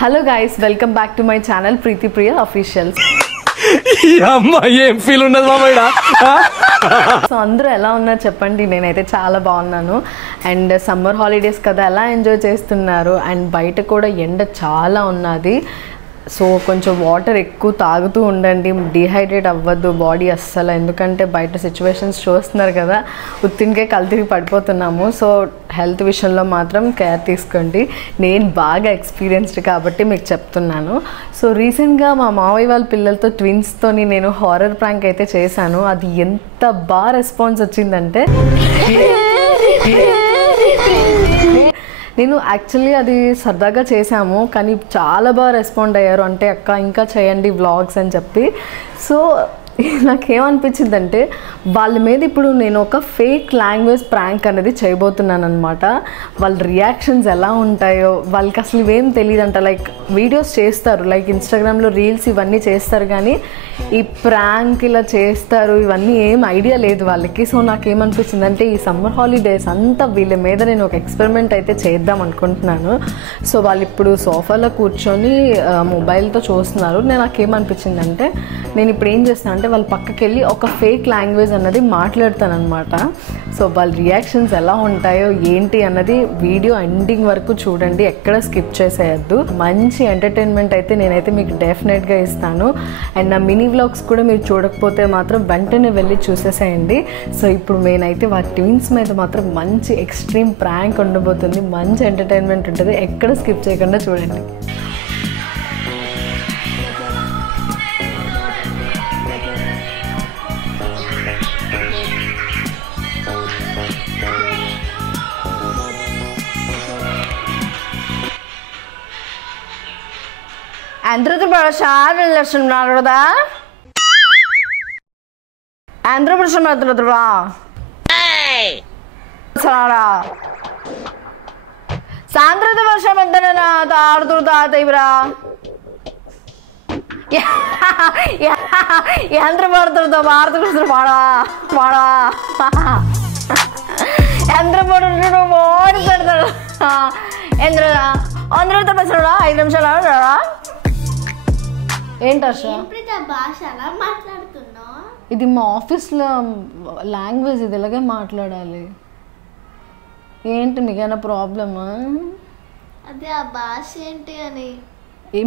Hello guys, welcome back to my channel Preeti Priya Officials. అమ్మా ఏం feel ఉన్నది మామయ్య సో అందరూ ఎలా ఉన్నారు చెప్పండి. నేనైతే చాలా బాగున్నాను. అండ్ సమ్మర్ హాలిడేస్ కదా, ఎలా ఎంజాయ్ చేస్తున్నారు? అండ్ బయట కూడా ఎండ చాలా ఉన్నది. సో కొంచెం వాటర్ ఎక్కువ తాగుతూ ఉండండి, డిహైడ్రేట్ అవ్వద్దు బాడీ అస్సలు. ఎందుకంటే బయట సిచ్యువేషన్స్ చూస్తున్నారు కదా, ఉత్తినికే కల్తీకి పడిపోతున్నాము. సో హెల్త్ విషయంలో మాత్రం కేర్ తీసుకోండి. నేను బాగా ఎక్స్పీరియన్స్డ్ కాబట్టి మీకు చెప్తున్నాను. సో రీసెంట్గా మా మావయ్య వాళ్ళ పిల్లలతో ట్విన్స్తోని నేను హారర్ ప్రాంక్ అయితే చేశాను. అది ఎంత బాగా రెస్పాన్స్ వచ్చిందంటే, నేను యాక్చువల్లీ అది సరదాగా చేశాము, కానీ చాలా బాగా రెస్పాండ్ అయ్యారు. అంటే అక్క ఇంకా చేయండి వ్లాగ్స్ అని చెప్పి. సో నాకేమనిపించిందంటే, వాళ్ళ మీద ఇప్పుడు నేను ఒక ఫేక్ లాంగ్వేజ్ ప్రాంక్ అనేది చేయబోతున్నాను అనమాట. వాళ్ళ రియాక్షన్స్ ఎలా ఉంటాయో, వాళ్ళకి అసలు ఇవేం తెలియదంట. లైక్ వీడియోస్ చేస్తారు, లైక్ ఇన్స్టాగ్రామ్లో రీల్స్ ఇవన్నీ చేస్తారు, కానీ ఈ ప్రాంక్ ఇలా చేస్తారు ఇవన్నీ ఏం ఐడియా లేదు వాళ్ళకి. సో నాకేమనిపించింది అంటే, ఈ సమ్మర్ హాలిడేస్ అంతా వీళ్ళ మీద నేను ఒక ఎక్స్పెరిమెంట్ అయితే చేద్దాం అనుకుంటున్నాను. సో వాళ్ళు ఇప్పుడు సోఫాలో కూర్చొని మొబైల్తో చూస్తున్నారు. నాకేమనిపించిందంటే, నేను ఇప్పుడు ఏం చేస్తాను అంటే, వాళ్ళ పక్కకి వెళ్ళి ఒక ఫేక్ లాంగ్వేజ్ అన్నది మాట్లాడతానమాట. సో వాళ్ళ రియాక్షన్స్ ఎలా ఉంటాయో ఏంటి అన్నది వీడియో ఎండింగ్ వరకు చూడండి, ఎక్కడ స్కిప్ చేసేయద్దు. మంచి ఎంటర్టైన్మెంట్ అయితే నేనైతే మీకు డెఫినెట్గా ఇస్తాను. అండ్ నా మినీ వ్లాగ్స్ కూడా మీరు చూడకపోతే మాత్రం వెంటనే వెళ్ళి చూసేసేయండి. సో ఇప్పుడు నేనైతే వాటి ట్విన్స్ మీద మాత్రం మంచి ఎక్స్ట్రీమ్ ప్రాంక్ ఉండబోతుంది. మంచి ఎంటర్టైన్మెంట్ ఉంటుంది, ఎక్కడ స్కిప్ చేయకుండా చూడండి. ఆంధ్రప్రదేశ్ కదా, ఆంధ్రప్రదేశ్ సాంద్రత వర్షం ఎంత ఆడుతురా యంత్ర పడుతుందా భారత పాడా పాడా యంత్ర పడుతున్నాడు మోడి పెడతాడు. ఎంద్రదా అందరితో పెడతాడా 5 నిమిషాలు ఆడాడా ఏంటి భాష అలా మాట్లాడుతున్నావు? ఇది మా ఆఫీస్లో లాంగ్వేజ్, ఇది ఇలాగే మాట్లాడాలి. ఏంటి మీకైనా ప్రాబ్లమా? అదే ఆ భాష ఏంటి అని.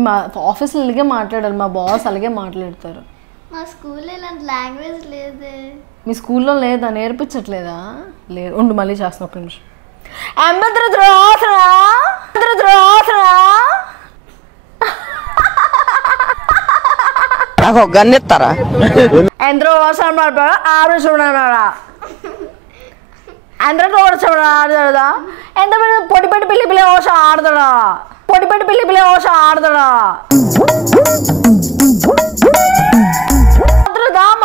మా ఆఫీస్లో ఇలాగే మాట్లాడాలి, మా బాస్ అలాగే మాట్లాడతారు. మా స్కూల్లో ఇలాంటి లాంగ్వేజ్ లేదే. మీ స్కూల్లో లేదా? నేర్పించట్లేదా? లేదు, ఉండు మళ్ళీ చేస్తాను ఒక నిమిషం. నాకు గన్నెత్తారా ఎందరో ఆవిడ అందరితో ఆడతాడా? ఎంత పొడిపెట్టి పిల్లి పిల్లి ఓష ఆడతాడా? పొడిపెట్టి పిల్లి పిల్లి ఓష ఆడతాడా?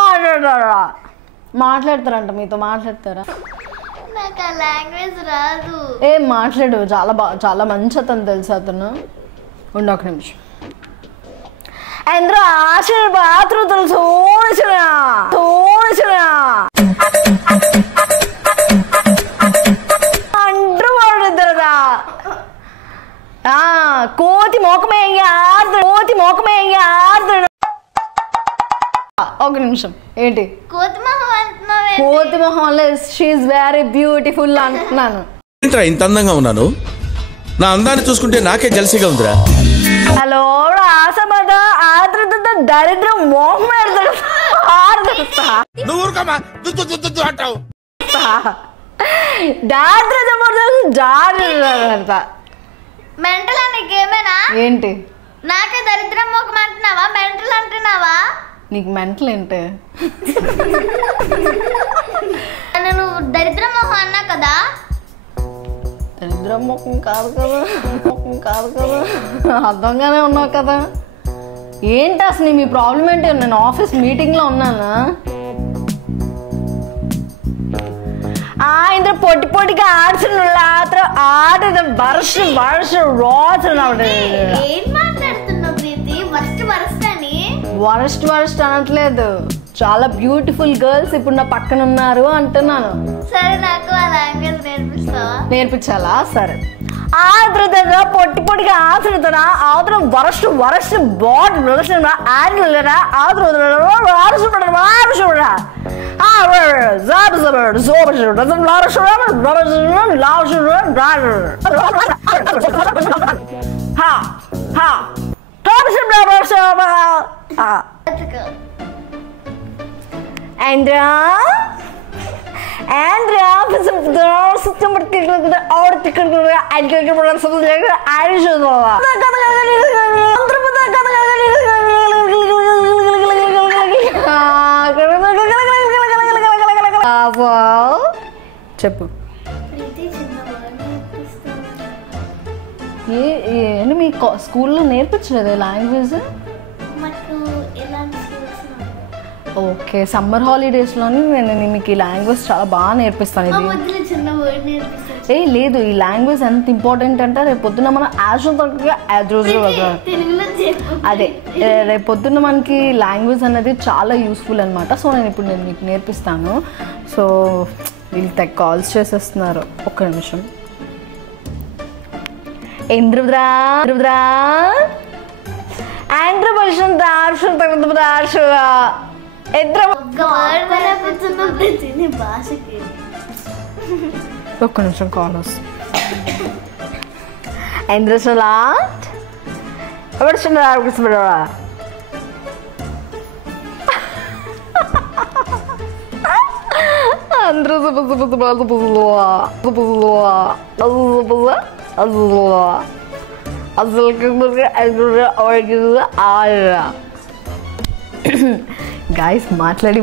మాట్లాడతాడా? మాట్లాడతారంట, మీతో మాట్లాడతారా? నాకు ఆ లాంగ్వేజ్ రాదు. ఏం మాట్లాడు, చాలా మంచి అతను తెలుసు అతను. ఉండు ఒక నిమిషం. అందరూ ఆశీర్వాదృతులు చూసినా అంటూ వాడుతారా? కోతి మోకమే ఆడుతాడు. ఒక నిమిషం. ఏంటి కోతి మొహం అంటున్నావే? కోతి మొహంలో షీఈ్ వెరీ బ్యూటిఫుల్ అంటున్నాను. ఇంత అందంగా ఉన్నాను, నా అందాన్ని చూసుకుంటే నాకే జల్సీగా ఉందిరా. హలో ఆసమద ఆద్రత దరిద్రం మోహం మెంటల్ నీకేమైనా? ఏంటి నాకే దరిద్రం మోహం అంటున్నావా? మెంటల్ అంటున్నావా? నీకు మెంటల్ ఏంటి? నువ్వు దరిద్రం మోహం అన్నా కదా. దరిద్రం ముఖం కాదు కదా, అర్థంగానే ఉన్నావు కదా. ఏంటి అసలు మీ ప్రాబ్లం ఏంటి? నేను ఆఫీస్ మీటింగ్లో ఉన్నానా? ఇంద్ర పొట్టిగా ఆడుతున్న వర్షం రోజు ఏం మాట్లాడుతున్నావు ప్రీతి? వరస్ట్ అనట్లేదు, చాలా బ్యూటిఫుల్ గర్ల్స్ ఇప్పుడు నా పక్కన ఉన్నారు అంటున్నాను. సరే నాకు ఆ లాంగ్వేజ్ నేర్పిస్తావా? నేర్పించాలా? సరే. ఆతృతగా పొట్టి పొట్టిగా ఆతృతన ఆతృ వరస్ట్ వరస్ట్ బాడ్ నిలసిన ఆడలేరా ఆతృతరా Andrea, చెప్పు ఏంటి మీ స్కూల్లో నేర్పించలేదు లాంగ్వేజ్? ఓకే, సమ్మర్ హాలిడేస్లోని నేను మీకు ఈ లాంగ్వేజ్ చాలా బాగా నేర్పిస్తాను. ఇది లేదు, ఈ లాంగ్వేజ్ ఎంత ఇంపార్టెంట్ అంటే రేపు పొద్దున్న మనం అదే రేపు పొద్దున్న మనకి లాంగ్వేజ్ అనేది చాలా యూస్ఫుల్ అనమాట. సో నేను మీకు నేర్పిస్తాను. సో వీళ్ళు కాల్స్ చేసేస్తున్నారు, ఒక్క నిమిషం. ఇంద్రుద్రా ఆంధ్ర భాష ఒక్క నిమిషం కాల్ వస్తుంది. ఇంద్రసలాట్ గాయస్ మాట్లాడి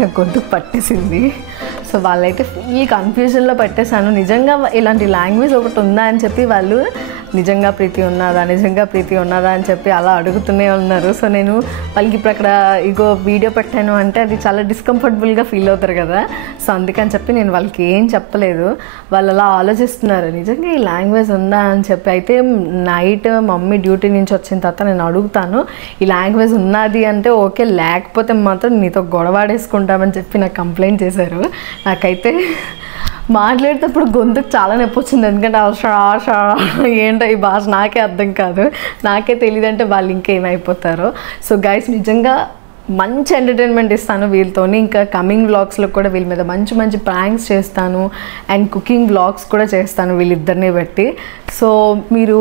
నాకు గొంతు పట్టేసింది. సో వాళ్ళైతే ఫుల్ కన్ఫ్యూజన్లో పెట్టేశాను. నిజంగా ఇలాంటి లాంగ్వేజ్ ఒకటి ఉందా అని చెప్పి వాళ్ళు నిజంగా ప్రీతి ఉన్నదా అని చెప్పి అలా అడుగుతూనే ఉన్నారు. సో నేను వాళ్ళకి ఇప్పుడు అక్కడ ఇగో వీడియో పెట్టాను అంటే అది చాలా డిస్కంఫర్టబుల్గా ఫీల్ అవుతారు కదా. సో అందుకని చెప్పి నేను వాళ్ళకి ఏం చెప్పలేదు. వాళ్ళు అలా ఆలోచిస్తున్నారు నిజంగా ఈ లాంగ్వేజ్ ఉందా అని చెప్పి. అయితే నైట్ మమ్మీ డ్యూటీ నుంచి వచ్చిన తర్వాత నేను అడుగుతాను, ఈ లాంగ్వేజ్ ఉన్నది అంటే ఓకే, లేకపోతే మాత్రం నీతో గొడవాడేసుకుంటామని చెప్పి నాకు కంప్లైంట్ చేశారు. నాకైతే మాట్లాడేటప్పుడు గొంతుకు చాలా నొప్పి వచ్చింది. ఎందుకంటే ఏంటో ఈ భాష నాకే అర్థం కాదు, నాకే తెలియదు అంటే వాళ్ళు ఇంకేమైపోతారో. సో గైస్ నిజంగా మంచి ఎంటర్టైన్మెంట్ ఇస్తాను వీళ్ళతోని. ఇంకా కమింగ్ వ్లాగ్స్లో కూడా వీళ్ళ మీద మంచి ప్రాంక్స్ చేస్తాను అండ్ కుకింగ్ వ్లాగ్స్ కూడా చేస్తాను వీళ్ళిద్దరిని బట్టి. సో మీరు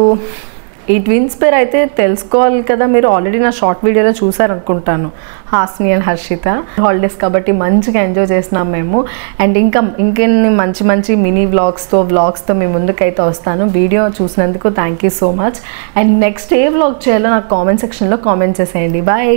ఈ ట్విన్స్ పేరు అయితే తెలుసుకోవాలి కదా, మీరు ఆల్రెడీ నా షార్ట్ వీడియోలో చూసారనుకుంటాను, హాస్ని అండ్ హర్షిత. హాలిడేస్ కాబట్టి మంచిగా ఎంజాయ్ చేస్తున్నాం మేము. అండ్ ఇంకెన్ని మంచి మినీ వ్లాగ్స్తో మీ ముందుకైతే వస్తాను. వీడియో చూసినందుకు thank you so much. And next A vlog చేయాలో నాకు కామెంట్ సెక్షన్లో కామెంట్ చేసేయండి. బాయ్.